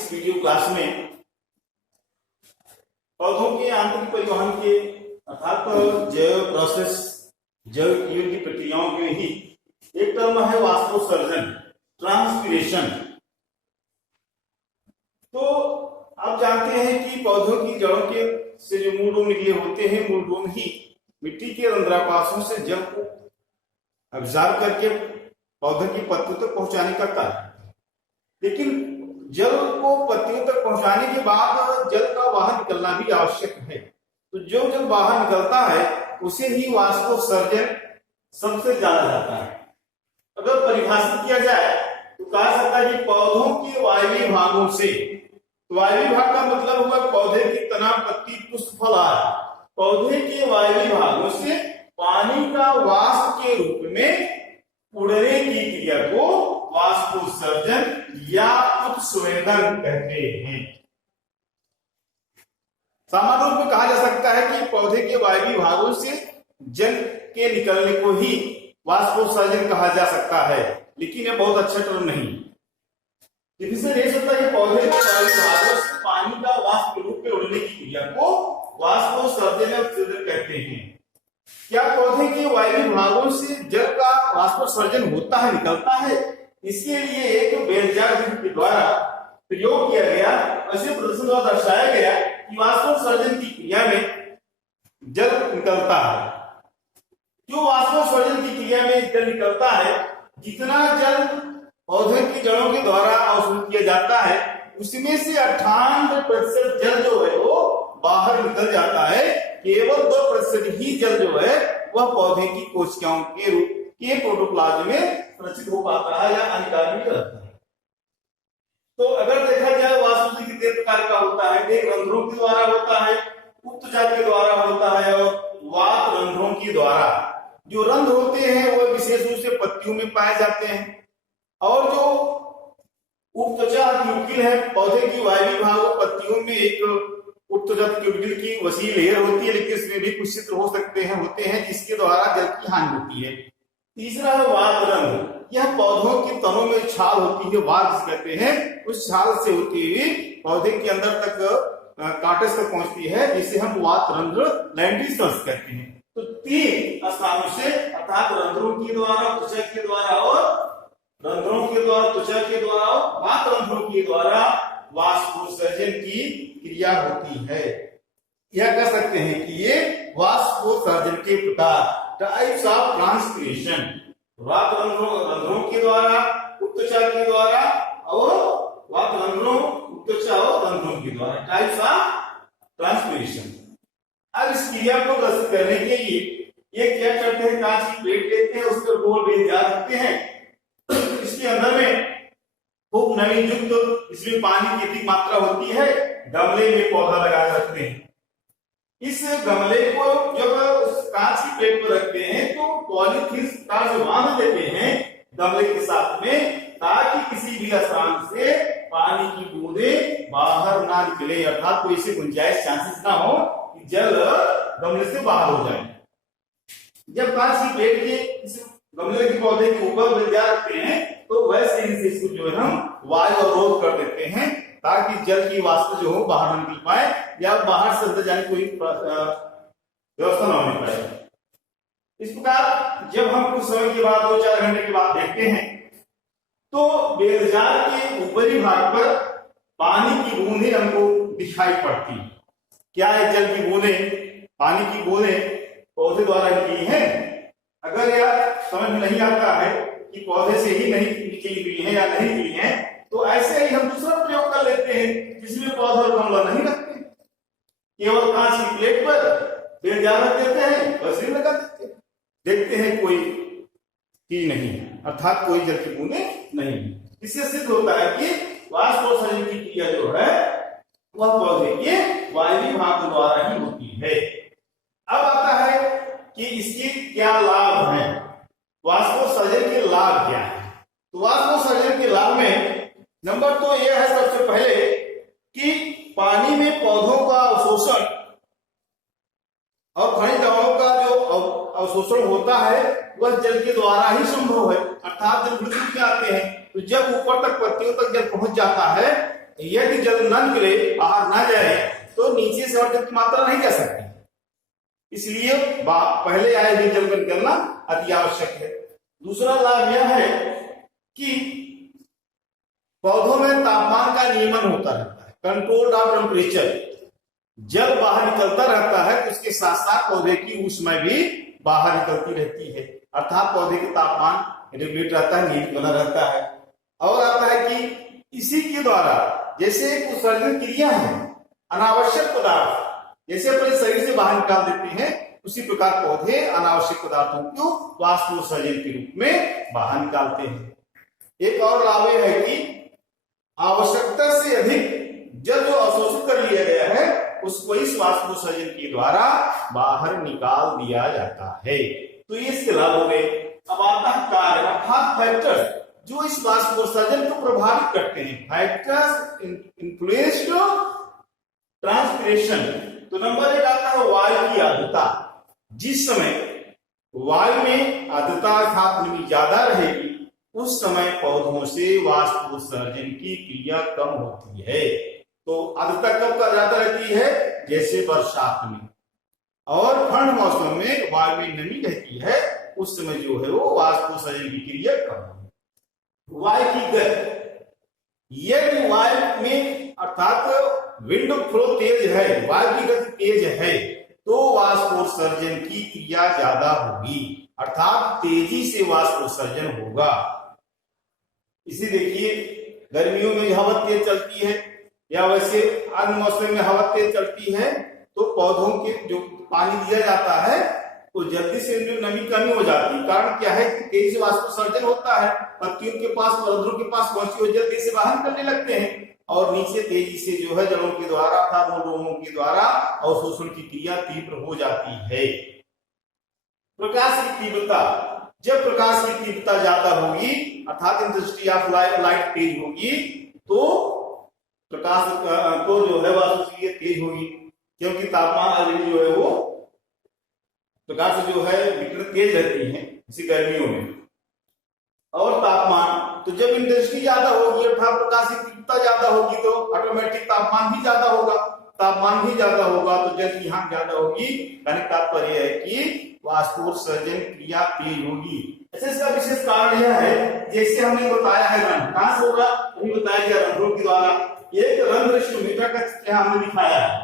इस video class में पौधों के आंतरिक परिवहन के अर्थात जैव प्रोसेस जैव की प्रक्रियाओं में ही एक टर्म है वाष्पोत्सर्जन, ट्रांसपिरेशन। तो आप जानते हैं कि पौधों की जड़ों के से जो मूल निकले होते हैं, मूल ही मिट्टी के रंध्रापाशों से जल को अब्जॉर्ब करके पौधे की पत्तियों तक पहुंचाने का कार्य। लेकिन जल को पत्तियों तक पहुंचाने के बाद जल का बाहर निकलना भी आवश्यक है। तो जो जल बाहर निकलता है उसे ही वाष्पोत्सर्जन सबसे ज्यादा जाता है। अगर परिभाषित किया जाए तो कहा सकता है कि पौधों के वायवीय भागों से, वायवीय भाग का मतलब हुआ पौधे की तना, पत्ती, पुष्प, फल आदि। पौधे के वायवीय भागों से पानी का वाष्प के रूप में उड़ने की क्रिया को वाष्पोत्सर्जन या उत्स्वेदन कहते हैं। सामान्य रूप में कहा जा सकता है कि पौधे के वायवीय भागों से जल के निकलने को ही वाष्पोत्सर्जन कहा जा सकता है, लेकिन यह बहुत अच्छा टर्म नहीं। इससे नहीं सकता कि पौधे के वायवीय भागों से पानी का वाष्प के रूप में उड़ने की क्रिया को वाष्पोत्सर्जन या उत्स्वेदन कहते हैं। क्या पौधे के वायवीय भागों से जल का वाष्पोत्सर्जन होता है, निकलता है? इसके लिए एक बेलजार के द्वारा प्रयोग किया गया, ऐसे प्रदर्शन द्वारा दर्शाया गया कि वाष्पोत्सर्जन की क्रिया में जल निकलता है। जो वाष्पोत्सर्जन की क्रिया में जल निकलता है, जितना जल पौधे की जड़ों के द्वारा अवशोषित किया जाता है उसमें से 98% जल जो है वो बाहर निकल जाता है। केवल 2% ही जल जो है वह पौधे की कोशिकाओं के रूप के प्रोटोप्लाज्म में संरक्षित हो पाता है या अनिकार्य में रहता है। तो अगर देखा जाए वाष्पोत्सर्जन कितने प्रकार का होता है, एक रंध्रों के द्वारा होता है, उत्तजा के द्वारा होता है और वात रंध्रों के द्वारा। जो रंध्र होते हैं वो विशेष रूप से पत्तियों में पाए जाते हैं, और जो उपत्वचा ट्यूबिकल है, पौधे की वायवीय भागों पत्तियों में एक उपत्वचा ट्यूबिकल की वसीय लेयर होती है, लेकिन इसमें भी कुछ छिद्र हो सकते हैं, होते हैं जिसके द्वारा जल की हानि होती है। तीसरा है वात रंध्र। यह पौधों के तनों में छाल होती है, वात जिसे कहते हैं, उस छाल से होती हुई पौधे के अंदर तक काटेस तक पहुंचती है, जिसे हम वात रंध्र लैंडिसस कहते हैं। तो 3 स्थानों से अर्थात रंध्रों के द्वारा, त्वचा के द्वारा और रंध्रों के द्वारा, त्वचा के द्वारा और वात रंध्रों के द्वारा वाष्पोत्सर्जन की क्रिया होती है। यह कह सकते हैं कि ये वाष्पोत्सर्जन के प्रकार, टाइप्स ऑफ ट्रांसपिरेशन, वात रंध्रों के द्वारा, उत्तचा के द्वारा और वात रंध्रों, उत्तचा और रंध्रों के द्वारा, टाइप्स ऑफ ट्रांसपिरेशन। अब इस क्रिया को प्रदर्शित करने के लिए ये क्या करते हैं, कांच की प्लेट लेते हैं, उस पर गोल बेलजार रखते हैं, इसके अंदर में खूब नमी युक्त इसमें पानी की अधिक मात्रा होती है, गमले में पौधा लगा सकते हैं। इस गमले को जब कांच की प्लेट पर रखते हैं तो पॉलीथीन से बांध देते हैं गमले के साथ में, ताकि किसी भी स्थान से पानी की बूंदें बाहर ना निकले, अर्थात कोई से गुंजाइश चांसेस ना हो कि जल गमले से बाहर हो जाए। जब कांच की प्लेट के इस गमले के पौधे के ऊपर बेलजार रखते हैं तो वैसे ही इसको जो है हम वायु अवरोध कर देते हैं, ताकि जल की वाष्प जो हो बाहर न निकल पाए या बाहर से अंदर जाने कोई व्यवस्था न होने पाए। इस प्रकार जब हम कुछ समय के बाद 2-4 घंटे के बाद देखते हैं तो बेलजार के ऊपरी भाग पर पानी की बूंदें हमको दिखाई पड़ती। क्या है? जल की बूंदें, पानी की बूंदें पौधे द्वारा निकली हैं। अगर यह समझ में नहीं आता है कि पौधे से ही नहीं नीचे निकली है या नहीं निकली है, तो ऐसे ही हम दूसरा प्रयोग कर लेते हैं जिसमें पौधा और गमला नहीं रखते, केवल कांच की प्लेट पर बेलजार रख देते हैं, वैसे ही लगा देते हैं, देखते हैं कोई चीज नहीं, अर्थात कोई जल की बूंदें नहीं। इससे सिद्ध होता है कि वाष्पोत्सर्जन की क्रिया जो है वह पौधे के वायवीय भाग द्वारा ही होती है। अब आता है कि इसके क्या लाभ हैं, वाष्पोत्सर्जन के लाभ क्या है। तो वाष्पोत्सर्जन के लाभ में नंबर तो यह है सबसे पहले कि पानी में पौधों का अवशोषण और खनिज लवणों का जो अवशोषण होता है वह जल के द्वारा ही संभव है, अर्थात जब पृथ्वी में आते हैं तो जब ऊपर तक पत्तियों तक जल पहुंच जाता है यदि जल न निकले, बाहर ना जाए, तो नीचे से और जल की मात्रा नहीं जा सकती। इसलिए पहले आए हुए जल का निकलना अति आवश्यक है। दूसरा लाभ यह है कि पौधों में तापमान का नियमन होता रहता है, कंट्रोल ऑफ टेम्परेचर। जल बाहर निकलता रहता है तो उसके साथ साथ पौधे की ऊष्मा भी बाहर निकलती रहती है, अर्थात पौधे का तापमान रेगुलेट रहता है, नियमित बना रहता है। और आता है कि इसी के द्वारा जैसे उत्सर्जन क्रिया है, अनावश्यक पदार्थ जैसे अपने शरीर से बाहर निकाल देते हैं, उसी प्रकार पौधे अनावश्यक पदार्थों को वाष्पोत्सर्जन के रूप में बाहर निकालते हैं। एक और लाभ यह है कि आवश्यकता से अधिक जल जो अवशोषित कर लिया गया है उसको इस वाष्पोत्सर्जन के द्वारा बाहर निकाल दिया जाता है। तो ये इसके लाभ हो गए। अब आता है कार्य अर्थात फैक्टर्स जो इस वाष्पोत्सर्जन को प्रभावित करते हैं, फैक्टर्स इन्फ्लुएंस ट्रांसपिरेशन। तो नंबर 1 आता है वायु की आर्द्रता। जिस समय वायु में आर्द्रता अर्थात नमी ज्यादा रहेगी उस समय पौधों से वाष्पोत्सर्जन की क्रिया कम होती है। तो आर्द्रता कब का ज्यादा रहती है? जैसे बरसात में और ठंड मौसम में वायु में नमी रहती है, उस समय जो है वो वाष्पोत्सर्जन की क्रिया कम होगी। वायु की गति, यदि वायु में अर्थात विंड फ्लो तेज है, वायु की गति तेज है, तो वाष्पोत्सर्जन की क्रिया ज्यादा होगी, अर्थात तेजी से वाष्पोत्सर्जन होगा। इसे देखिए, गर्मियों में हवा तेज चलती है या वैसे अन्य मौसम में हवा तेज चलती है तो पौधों के जो पानी दिया जाता है तो जल्दी से जो नमी कमी हो जाती है। कारण क्या है कि तेजी से वाष्पोत्सर्जन होता है, पत्तियों के पास, पौधों के पास पहुंची हुई जल्दी से बाहर निकलने लगते हैं और नीचे तेजी से जो है जड़ों के द्वारा अर्थात रोमों के द्वारा अवशोषण की क्रिया तीव्र हो जाती है। प्रकाश की तीव्रता, जब प्रकाश की तीव्रता ज्यादा होगी अर्थात इंटेंसिटी ऑफ लाइट तेज होगी तो प्रकाश तो जो है वाष्पोत्सर्जन तेज होगी, क्योंकि तापमान ऑलरेडी जो है वो प्रकाश जो है विकिरण तेज रहती है इसी गर्मियों में। और तापमान, तो जब इंटेंसिटी ज्यादा होगी अर्थात प्रकाश की तीव्रता ज्यादा होगी तो ऑटोमेटिक तापमान भी ज्यादा होगा, तापमान भी ज्यादा होगा तो जल की हानि ज्यादा होगी। यानी तात्पर्य है कि वाष्पोत्सर्जन क्रिया तेज होगी। ऐसे इसका विशेष कारण यह है, जैसे हमने बताया है रंध्र कहां से होगा, अभी बताया गया रंध्रों के द्वारा। एक रंध्र स्टोमेटा का चित्र हमने दिखाया है,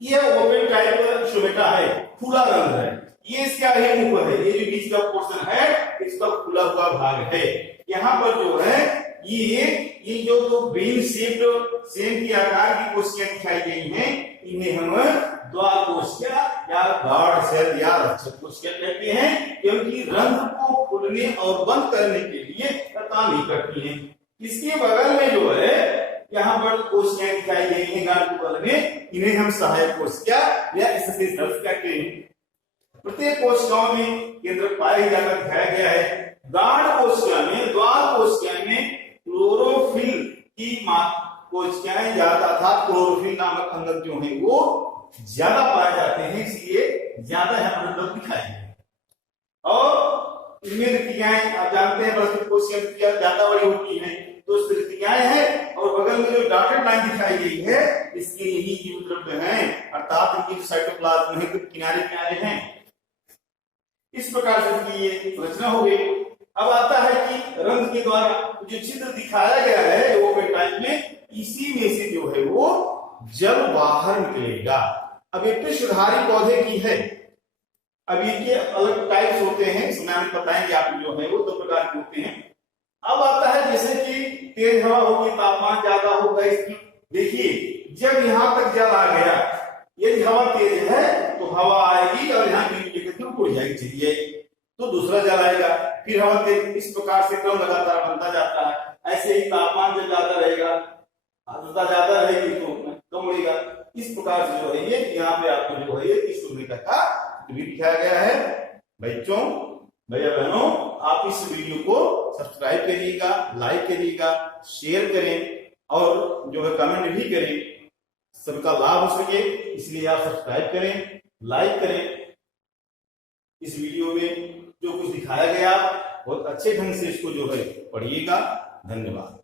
यह ओपन टाइप का स्टोमेटा है, खुला रंध्र है। ये इसका ही मुख है, ये जो बीच का पोर्शन है इसका खुला हुआ भाग है। यहाँ पर जो है ये जो बीन शेप्ड सेम की आकार की कोशिकाएं दिखाई गई हैं, इन्हें हम द्वार कोशिका या गार्ड सेल या रक्षक कोशिका कहते हैं, क्योंकि रंध्र को खोलने और बंद करने के लिए काम ही करती हैं। इसके बगल में जो है यहाँ पर कोशिकाएं दिखाई गई हैं गार्ड के बगल में, इन्हें हम सहायक कोशिका या एसोसिएट सेल्स कहते हैं। प्रत्येक कोशिकाओं में केंद्रक पाया जाकर दिखाया गया है। गार्ड कोशिका में, द्वार कोशिका में क्लोरोफिल की कोशिकाएं ज्यादा था, क्लोरोफिल नामक अंग जो है वो ज्यादा पाए जाते हैं, इसलिए ज्यादा यहाँ पर दिखाई है। और इनमें रिक्तियाएं आप जानते हैं बस कोशिकाएं ज्यादा बड़ी होती हैं तो रिक्तियाएं हैं, और बगल में जो डॉटेड लाइन दिखाई गई है इसके यही जीवद्रव्य हैं, अर्थात इनकी साइटोप्लाज्म है, किनारे किनारे हैं। इस प्रकार से इनकी ये रचना हो गई। अब आता है कि रंध्र के द्वारा जो चित्र दिखाया गया है वो टाइप में, इसी में से जो है वो जल बाहर निकलेगा। अब एक सुधारी पौधे की है, अब ये अलग टाइप्स होते हैं, इसमें हम बताएंगे आप जो है वो दो प्रकार के होते हैं। अब आता है जैसे कि तेज हवा होगी, तापमान ज्यादा होगा इसकी। देखिए जब यहां तक जल आ गया, यदि हवा तेज है तो हवा आएगी और यहाँ की उड़ जाएगी, चली जाएगी, तो दूसरा जल आएगा, फिर हवा तेज, इस प्रकार से क्रम लगातार बनता जाता है। ऐसे ही तापमान जब ज्यादा रहेगा, आर्द्रता ज्यादा रहेगी तो कम उड़ेगा। इस प्रकार से जो है ये यहाँ पे आपको जो है ये इस सुंदरता का भी दिखाया गया है। बच्चों, भैया बहनों, आप इस वीडियो को सब्सक्राइब करिएगा, लाइक करिएगा, शेयर करें और जो है कमेंट भी करें, सबका लाभ हो सके, इसलिए आप सब्सक्राइब करें, लाइक करें। इस वीडियो में जो कुछ दिखाया गया बहुत अच्छे ढंग से इसको जो है पढ़िएगा। धन्यवाद।